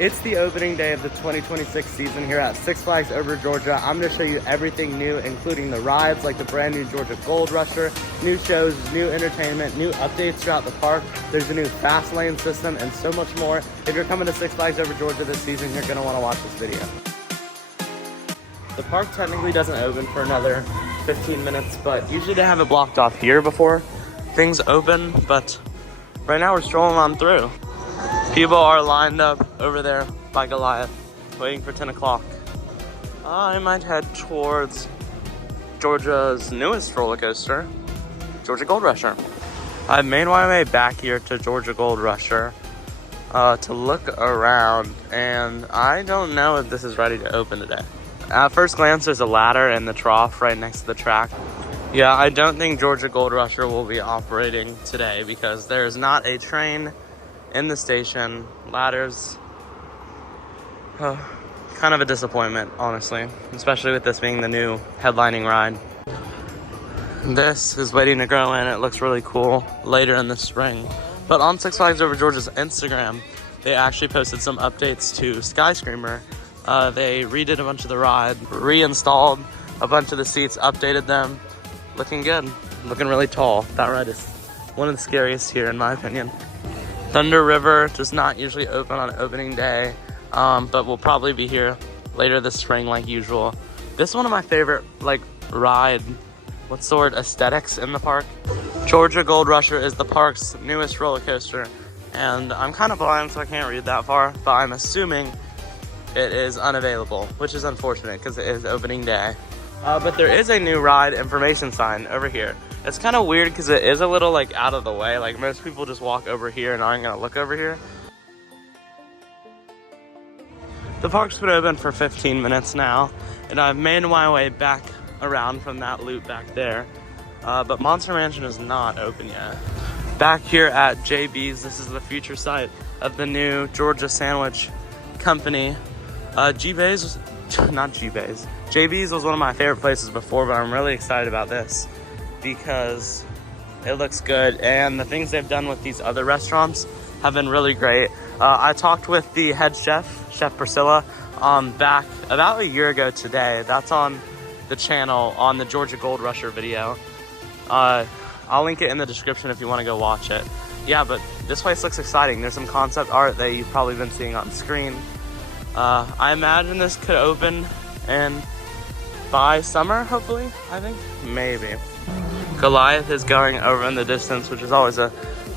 It's the opening day of the 2026 season here at Six Flags Over Georgia. I'm going to show you everything new, including the rides like the brand new Georgia Gold Rusher, new shows, new entertainment, new updates throughout the park. There's a new fast lane system and so much more. If you're coming to Six Flags Over Georgia this season, you're going to want to watch this video. The park technically doesn't open for another 15 minutes, but usually they have it blocked off here before things open, but right now we're strolling on through. People are lined up over there by Goliath, waiting for 10 o'clock. I might head towards Georgia's newest roller coaster, Georgia Gold Rusher. I've made my way back here to Georgia Gold Rusher to look around, and I don't know if this is ready to open today. At first glance, there's a ladder in the trough right next to the track. Yeah, I don't think Georgia Gold Rusher will be operating today because there's not a train in the station. Ladders, kind of a disappointment, honestly, especially with this being the new headlining ride. This is waiting to go in. It looks really cool later in the spring. But on Six Flags Over Georgia's Instagram, they actually posted some updates to Skyscreamer. They redid a bunch of the ride, reinstalled a bunch of the seats, updated them. Looking good, looking really tall. That ride is one of the scariest here in my opinion. Thunder River does not usually open on opening day, but will probably be here later this spring like usual. This is one of my favorite ride, what's the word, aesthetics in the park. Georgia Gold Rusher is the park's newest roller coaster, and I'm kind of blind so I can't read that far, but I'm assuming it is unavailable, which is unfortunate because it is opening day. But there is a new ride information sign over here. It's kind of weird because it is a little out of the way. Most people just walk over here and aren't gonna look over here. The park's been open for 15 minutes now, and I've made my way back around from that loop back there. But Monster Mansion is not open yet. Back here at JB's, this is the future site of the new Georgia Sandwich Company. JB's was one of my favorite places before, but I'm really excited about this because it looks good, and the things they've done with these other restaurants have been really great. I talked with the head chef, Chef Priscilla, back about a year ago today. That's on the channel on the Georgia Gold Rusher video. I'll link it in the description if you want to go watch it. Yeah, but this place looks exciting. There's some concept art that you've probably been seeing on screen. I imagine this could open by summer, hopefully, I think, maybe. Goliath is going over in the distance, which is always a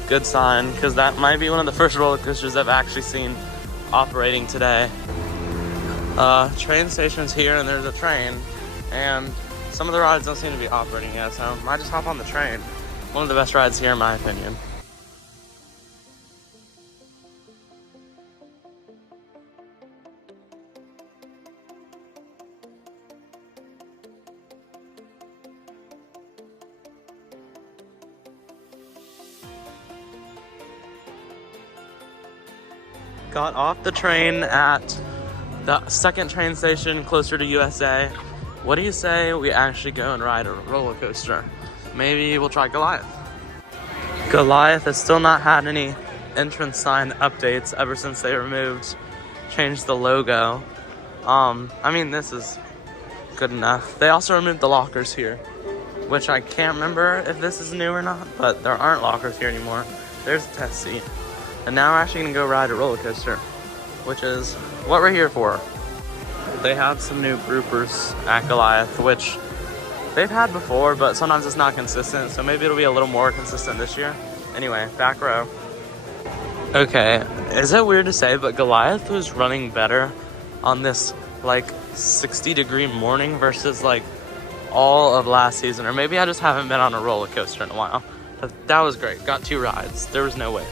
good sign because that might be one of the first roller coasters I've actually seen operating today. Train station's here and there's a train, and some of the rides don't seem to be operating yet, so I might just hop on the train. One of the best rides here in my opinion. Got off the train at the second train station closer to USA. What do you say we actually go and ride a roller coaster? Maybe we'll try Goliath. Goliath has still not had any entrance sign updates ever since they changed the logo. I mean, this is good enough. They also removed the lockers here, which I can't remember if this is new or not, but there aren't lockers here anymore. There's a test seat. And now we're actually gonna go ride a roller coaster, which is what we're here for. They have some new groupers at Goliath, which they've had before, but sometimes it's not consistent, so maybe it'll be a little more consistent this year. Anyway, back row. Okay, is it weird to say, but Goliath was running better on this 60-degree morning versus all of last season, or maybe I just haven't been on a roller coaster in a while. But that was great. Got 2 rides. There was no wait.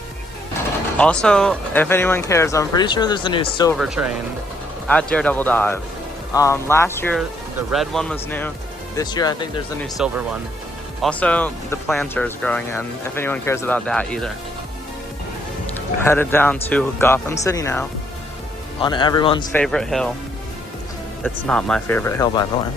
Also, if anyone cares, I'm pretty sure there's a new silver train at Daredevil Dive. Last year, the red one was new. This year, I think there's a new silver one. Also, the planter is growing in, if anyone cares about that either. Headed down to Gotham City now, on everyone's favorite hill. It's not my favorite hill, by the way.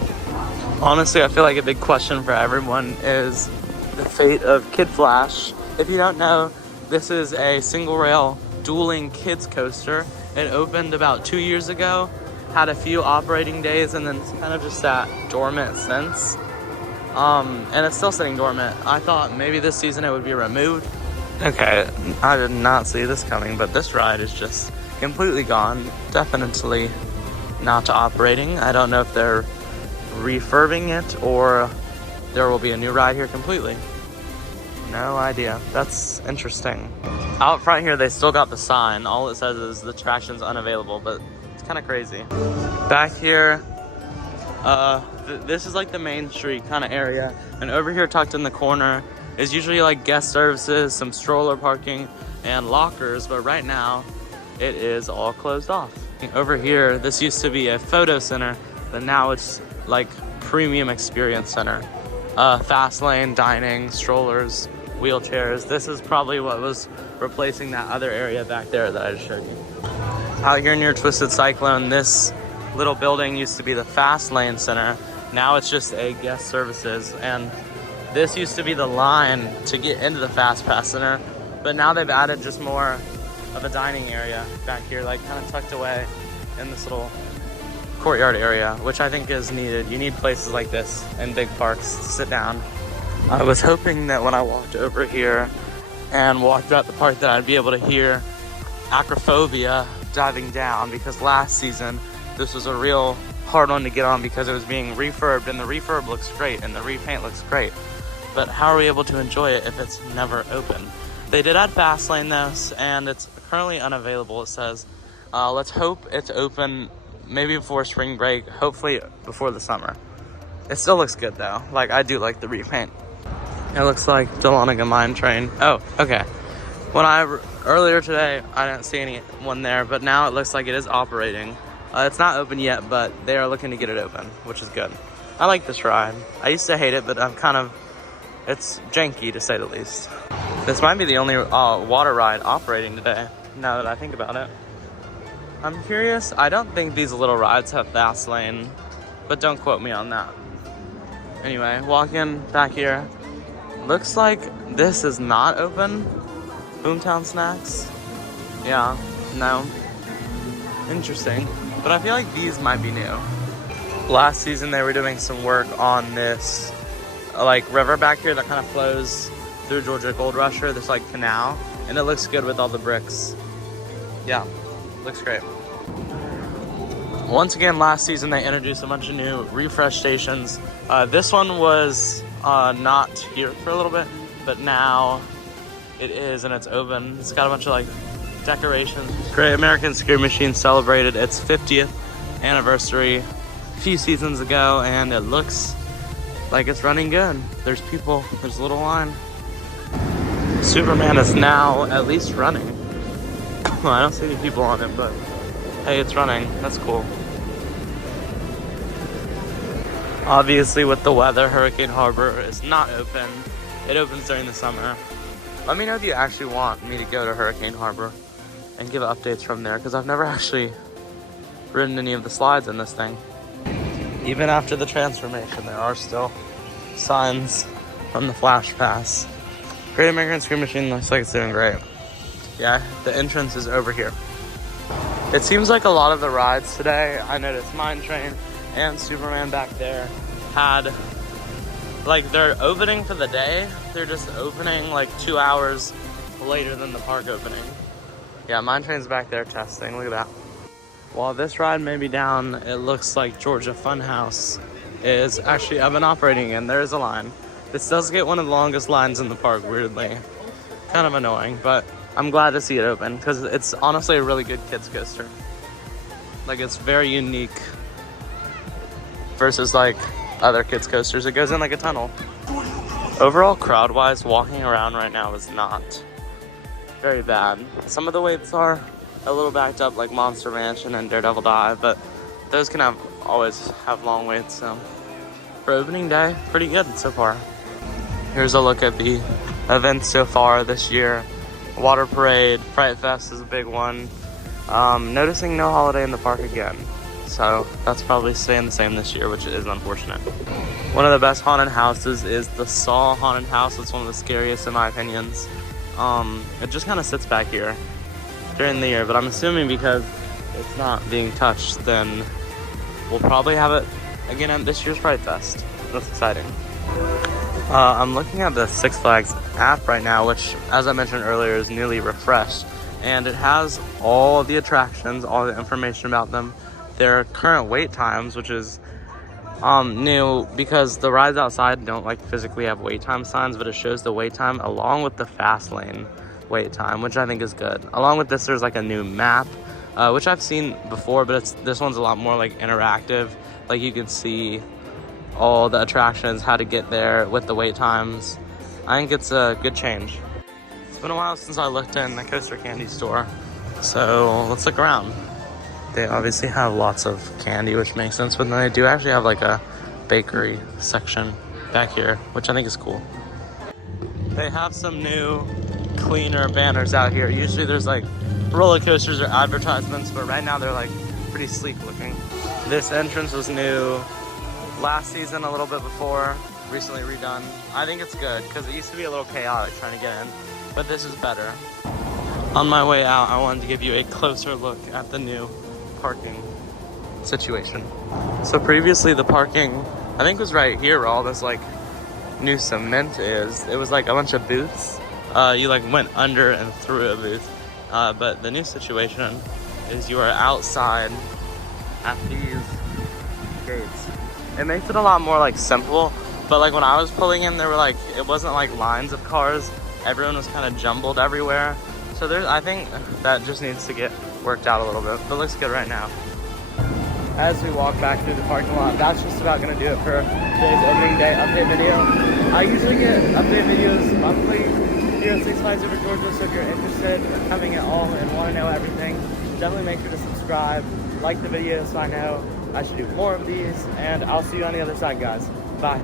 Honestly, I feel like a big question for everyone is the fate of Kid Flash. If you don't know, this is a single rail dueling kids coaster. It opened about 2 years ago, had a few operating days, and then it's kind of just sat dormant since. And it's still sitting dormant. I thought maybe this season it would be removed. Okay, I did not see this coming, but this ride is just completely gone. Definitely not operating. I don't know if they're refurbing it or there will be a new ride here completely. No idea. That's interesting. Out front here, they still got the sign. All it says is the attraction's unavailable, but it's kind of crazy. Back here, this is like the main street kind of area. And over here tucked in the corner is usually like guest services, some stroller parking, and lockers. But right now, it is all closed off. Over here, this used to be a photo center, but now it's like premium experience center. Fast lane, dining, strollers, wheelchairs. This is probably what was replacing that other area back there that I just showed you. Out here near Twisted Cyclone, this little building used to be the fast lane center. Now it's just a guest services, and this used to be the line to get into the fast pass center, but now they've added just more of a dining area back here, like kind of tucked away in this little courtyard area, which I think is needed. You need places like this in big parks to sit down. I was hoping that when I walked over here and walked out the park that I'd be able to hear acrophobia diving down, because last season this was a real hard one to get on because it was being refurbed, and the refurb looks great and the repaint looks great, but how are we able to enjoy it if it's never open? They did add fast lane though, and it's currently unavailable, it says. Let's hope it's open maybe before spring break, hopefully before the summer. It still looks good though. Like, I do like the repaint. It looks like Dahlonega Mine Train. Oh, okay. Earlier today, I didn't see anyone there, but now it looks like it is operating. It's not open yet, but they are looking to get it open, which is good. I like this ride. I used to hate it, but it's janky to say the least. This might be the only water ride operating today, now that I think about it. I'm curious. I don't think these little rides have fast lane, but don't quote me on that. Anyway, walking back here. Looks like this is not open. Boomtown Snacks. Yeah, no. Interesting. But I feel like these might be new. Last season they were doing some work on this like river back here that kind of flows through Georgia Gold Rusher, this like canal, and it looks good with all the bricks. Yeah, looks great. Once again, last season they introduced a bunch of new refresh stations. This one was not here for a little bit, but now it is, and it's open. It's got a bunch of like decorations. Great American Scream Machine celebrated its 50th anniversary a few seasons ago, and it looks like it's running good. There's people, there's a little line. Superman is now at least running. Well, I don't see any people on it, but hey, it's running. That's cool. Obviously, with the weather, Hurricane Harbor is not open. It opens during the summer. Let me know if you actually want me to go to Hurricane Harbor and give updates from there, because I've never actually ridden any of the slides in this thing. Even after the transformation, there are still signs from the Flash Pass. Great American Scream Machine looks like it's doing great. Yeah, the entrance is over here. It seems like a lot of the rides today, I noticed Mine Train and Superman back there, had, like, they're opening for the day. They're just opening like 2 hours later than the park opening. Yeah, Mine Train's back there testing. Look at that. While this ride may be down, it looks like Georgia Funhouse is actually up and operating again. There is a line. This does get one of the longest lines in the park, weirdly. Kind of annoying, but I'm glad to see it open because it's honestly a really good kids coaster. Like, it's very unique versus like other kids coasters. It goes in like a tunnel. Overall, crowd-wise, walking around right now is not very bad. Some of the waits are a little backed up, like Monster Mansion and Daredevil Dive, but those can always have long waits. So for opening day, pretty good so far. Here's a look at the events so far this year. Water Parade, Fright Fest is a big one. Noticing no holiday in the park again. So that's probably staying the same this year, which is unfortunate. One of the best haunted houses is the Saw Haunted House. It's one of the scariest in my opinions. It just kind of sits back here. during the year, but I'm assuming because it's not being touched, then we'll probably have it again at this year's Pride Fest. That's exciting. I'm looking at the Six Flags app right now, which, as I mentioned earlier, is newly refreshed, and it has all the attractions, all the information about them, their current wait times, which is new because the rides outside don't like physically have wait time signs, but it shows the wait time along with the fast lane wait time, which I think is good. Along with this, there's like a new map, which I've seen before, but this one's a lot more like interactive. Like you can see all the attractions, how to get there with the wait times. I think it's a good change. It's been a while since I looked in the Coaster Candy store, so let's look around. They obviously have lots of candy, which makes sense, but then they do actually have like a bakery section back here, which I think is cool. They have some new cleaner banners out here. Usually there's like roller coasters or advertisements, but right now they're like pretty sleek looking. This entrance was new last season, a little bit before, recently redone. I think it's good because it used to be a little chaotic trying to get in, but this is better. On my way out, I wanted to give you a closer look at the new parking situation. So previously the parking, I think, was right here where all this like new cement is. It was like a bunch of booths. You like went under and through a booth. But the new situation is you are outside at these gates. It makes it a lot more like simple, but like when I was pulling in, there were like, it wasn't like lines of cars. Everyone was kind of jumbled everywhere. So I think that just needs to get worked out a little bit, but it looks good right now. As we walk back through the parking lot, that's just about gonna do it for today's opening day update video. I usually get update videos monthly here at Six Flags Over Georgia, so if you're interested in coming at all and want to know everything, definitely make sure to subscribe, like the video so I know I should do more of these, and I'll see you on the other side, guys. Bye.